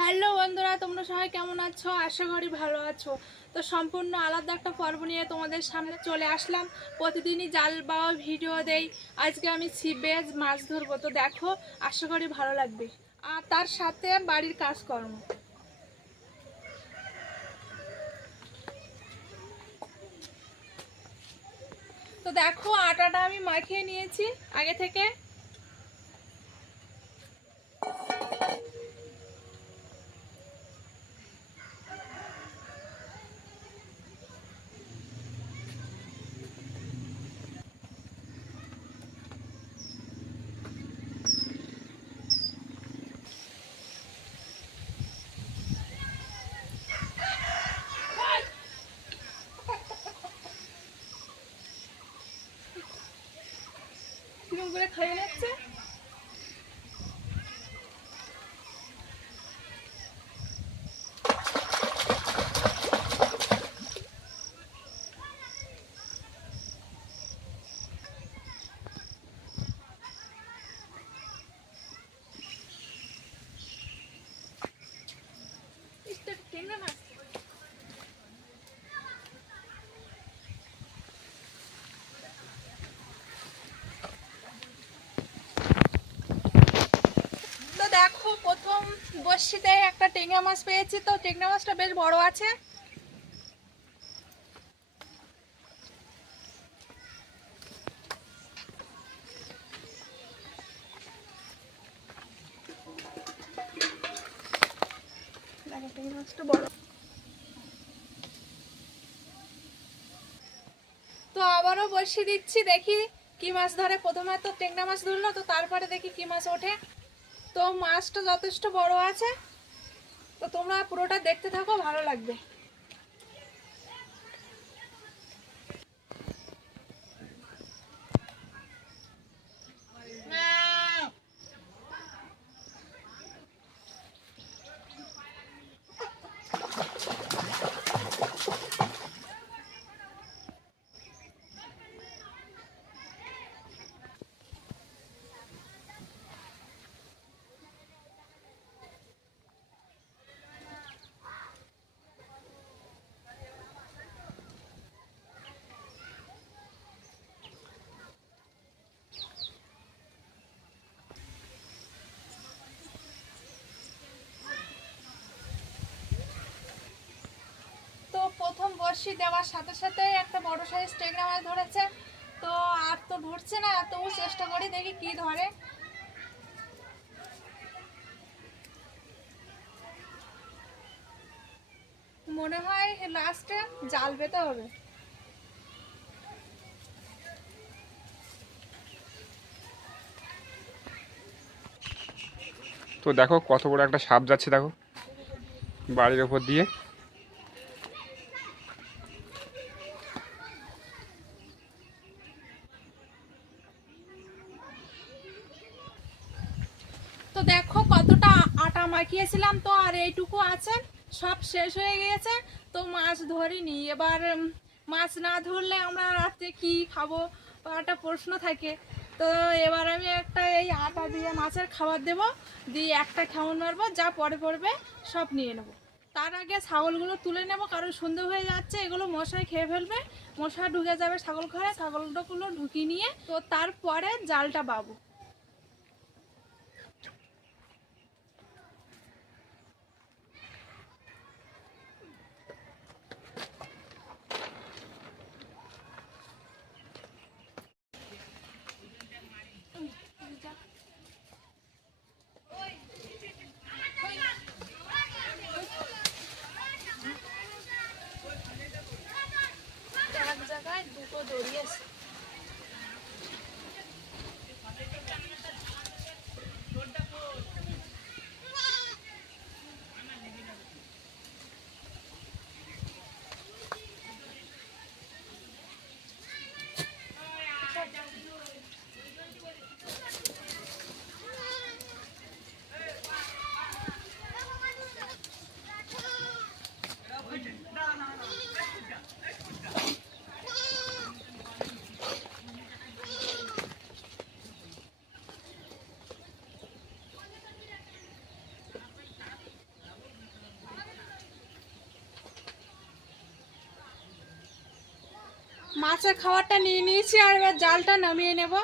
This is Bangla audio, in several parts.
হ্যালো বন্ধুরা, তোমরা সবাই কেমন আছো? আশা করি ভালো আছো। তো সম্পূর্ণ আলাদা একটা পর্ব নিয়ে তোমাদের সামনে চলে আসলাম। প্রতিদিনই জাল বাওয়া ভিডিও দেই। আজকে আমি সিবেজ মাছ ধরবো। তো দেখো, আশা করি ভালো লাগবে। আর তার সাথে বাড়ির কাজকর্ম। তো দেখো, আটাটা আমি মাখিয়ে নিয়েছি। আগে থেকে করে খাইয়ে নিচ্ছে ইসটা টেনে মাছ তো দেখো বর্ষিতে একটা টেংরা মাছ পেয়েছি তো টেংরা মাছটা বেশ বড় আছে। মাছটা বড়। তো আবারও বসিয়ে দিচ্ছি দেখি কি মাছ ধরে। প্রথমে তো টেংরা মাছ ধরলো তো তারপরে দেখি কি মাছ ওঠে। তো মাছটা যথেষ্ট বড় আছে। তো তোমরা পুরোটা দেখতে থাকো ভালো লাগবে তো প্রথম দেওয়ার সাথে সাথে একটা বড় সাইজ টেংরা মাছ ধরেছে। তো আর তো ধরছে না, তবু চেষ্টা করি দেখি কি ধরে। মনে হয় লাস্টে জাল পেতে হবে। তো দেখো কত বড় একটা সাপ যাচ্ছে, দেখো। বাড়ির ওপর দিয়ে তো দেখো কতটা আটা মাখিয়েছিলাম তো, আর এইটুকু আছে, সব শেষ হয়ে গিয়েছে। তো মাছ ধরিনি। এবার মাছ না ধরলে আমরা রাত্রে কি খাব? একটা প্রশ্ন থাকে। তো এবার আমি একটা এই আটা দিয়ে মাছের খাবার দেব, দিয়ে একটা খাওয়ান মারবো, যা পরে পড়বে, সব নিয়ে নেব। তার আগে ছাগলগুলো তুলে নেব, কারণ সন্ধে হয়ে যাচ্ছে, এগুলো মশাই খেয়ে ফেলবে। মশা ঢুকে যাবে ছাগল ঘরে, ছাগলগুলো ঢুকিয়ে নিয়ে, তো তারপরে জালটা পাবো দড়ি আছে মাছের খাবারটা নিয়ে নিয়েছি আর এবার জালটা নামিয়ে নেব।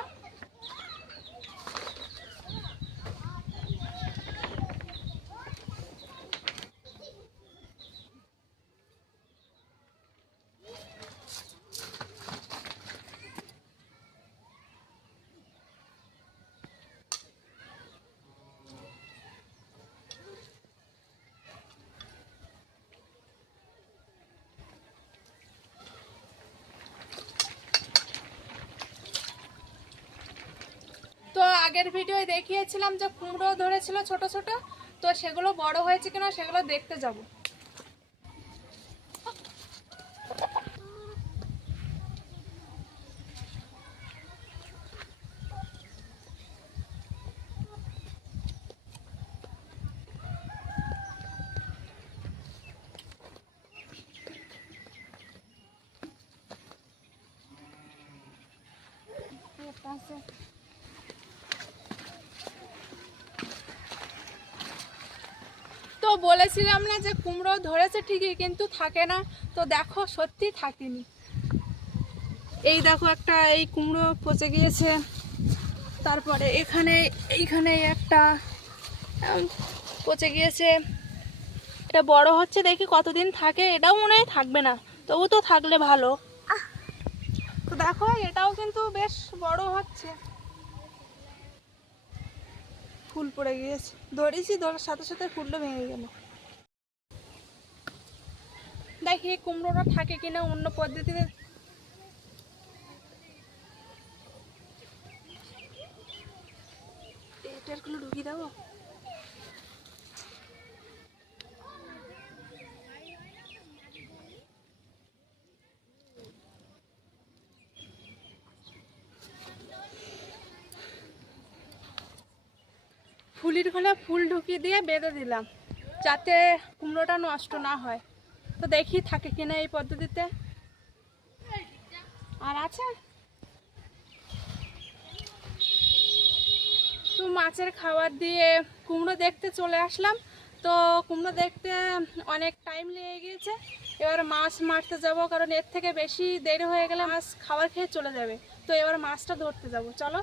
তো আগের ভিডিও দেখিয়েছিলাম যে কুমড়ো ধরেছিল ছোট ছোট, তো সেগুলো বড় হয়েছে কিনা সেগুলো দেখতে যাব। তো বলেছিলাম না যে কুমড়ো ধরেছে ঠিকই, কিন্তু থাকে না। তো দেখো, সত্যি থাকেনি। এই দেখো একটা, এই কুমড়ো পচে গিয়েছে। তারপরে এখানে, এইখানে একটা পচে গিয়েছে। এটা বড় হচ্ছে দেখি কতদিন থাকে, এটাও মনে হয় থাকবে না। তবু তো থাকলে ভালো। তো দেখো, এটাও কিন্তু বেশ বড় হচ্ছে। ফুল পড়ে গিয়েছে। ধরেছি, ধরার সাথে সাথে ফুলটা ভেঙে গেল। দেখি কুমড়োটা থাকে কিনা অন্য পদ্ধতিতে। এটার কোনো ঢুকিয়ে দেবো? ফুলির ঘরে ফুল ঢুকিয়ে দিয়ে বেঁধে দিলাম, যাতে কুমড়োটা নষ্ট না হয়। তো দেখি থাকে কিনা এই পদ্ধতিতে। আর আছে? তো মাছের খাবার দিয়ে কুমড়ো দেখতে চলে আসলাম। তো কুমড়ো দেখতে অনেক টাইম লেগে গিয়েছে। এবার মাছ মারতে যাব, কারণ এর থেকে বেশি দেরি হয়ে গেলে মাছ খাবার খেয়ে চলে যাবে। তো এবার মাছটা ধরতে যাব, চলো।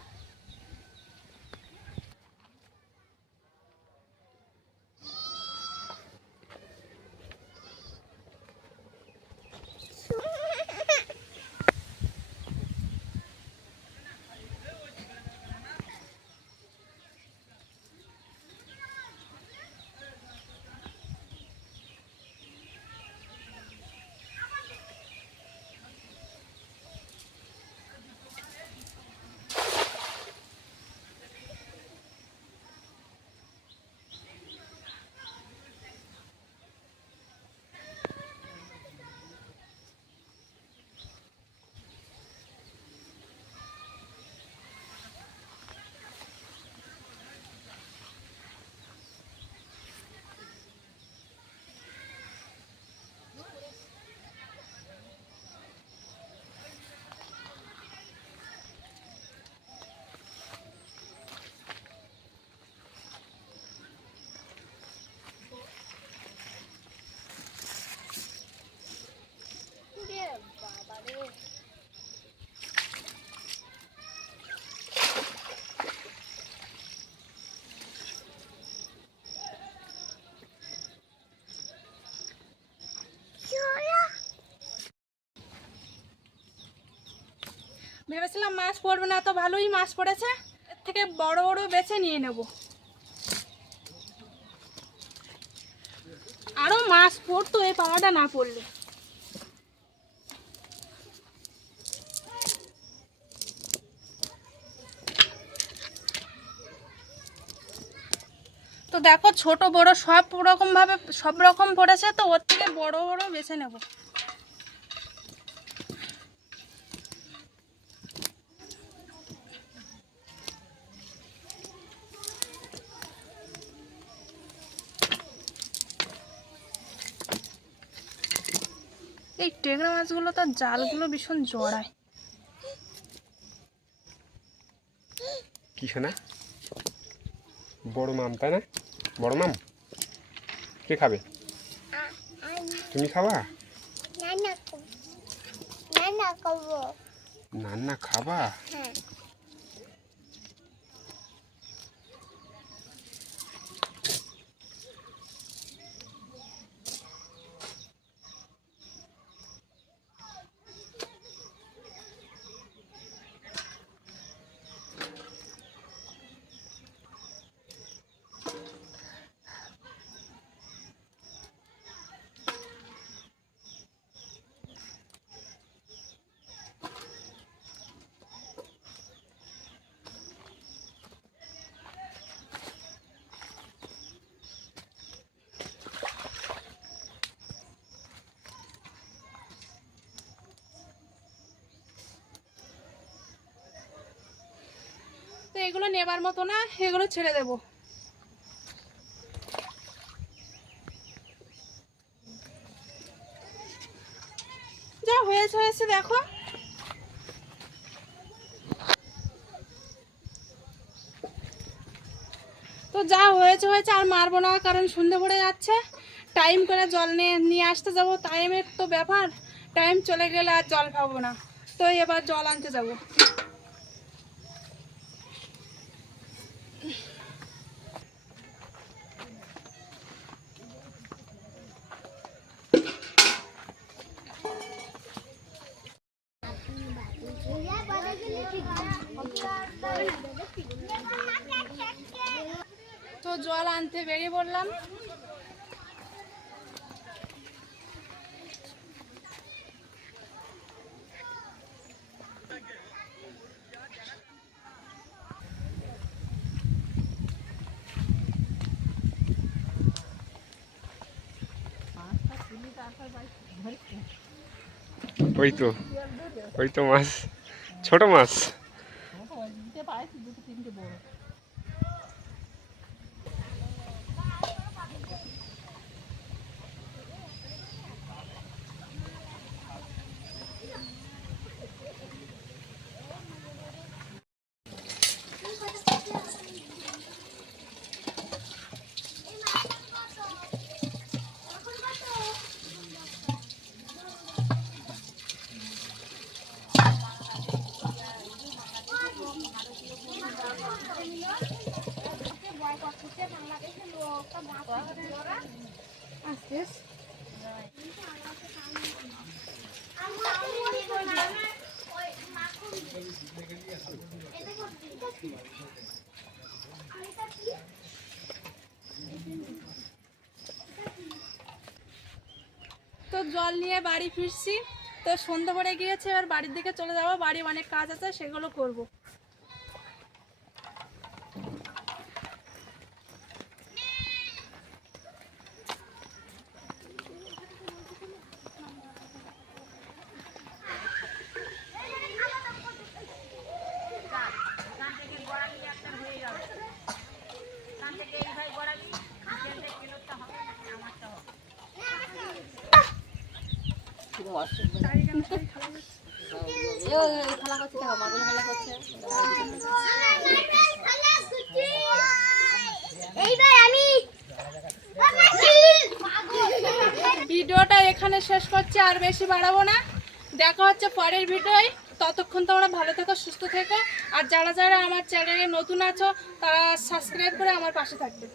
ভেবেছিলাম মাছ পড়বে না, তো ভালোই মাছ পড়েছে। এর থেকে বড় বড় বেছে নিয়ে নেব। আরও মাছ পড়তো এই পাওয়াটা না পড়লে। তো দেখো, ছোট বড় সব রকম ভাবে সব রকম পড়েছে, তো ওর থেকে বড় বড় বেছে নেব। টেংরা মাছগুলো তার জালগুলো ভীষণ জড়ায়। কি শোনা? বড় মাম তাই না? বড় মাম কে খাবে? তুমি খাবা? না না খাবা। তো এগুলো নেবার মতো না, এগুলো ছেড়ে দেব। যা হয়েছে হয়েছে, দেখো। তো যা হয়েছে হয়েছে, আর মারবো না, কারণ সন্ধে পড়ে যাচ্ছে। টাইম করে জল নিয়ে নিয়ে আসতে যাব। টাইমের তো ব্যাপার। টাইম চলে গেলে আর জল পাবো না। তো এবার জল আনতে যাব। তো জল আনতে বেরিয়ে পড়লাম। ওই তো ওই তো মাছ ছোট মাছ। তো জল নিয়ে বাড়ি ফিরছি। তো সন্ধ্যা পড়ে গিয়েছে, এবার বাড়ির দিকে চলে যাব। বাড়ি অনেক কাজ আছে, সেগুলো করব। আমি ভিডিওটা এখানে শেষ করছি, আর বেশি বাড়াবো না। দেখা হচ্ছে পরের ভিডিওয়। ততক্ষণ তোমরা ভালো থেকো, সুস্থ থেকো। আর যারা যারা আমার চ্যানেলে নতুন আছো, তারা সাবস্ক্রাইব করে আমার পাশে থাকবে।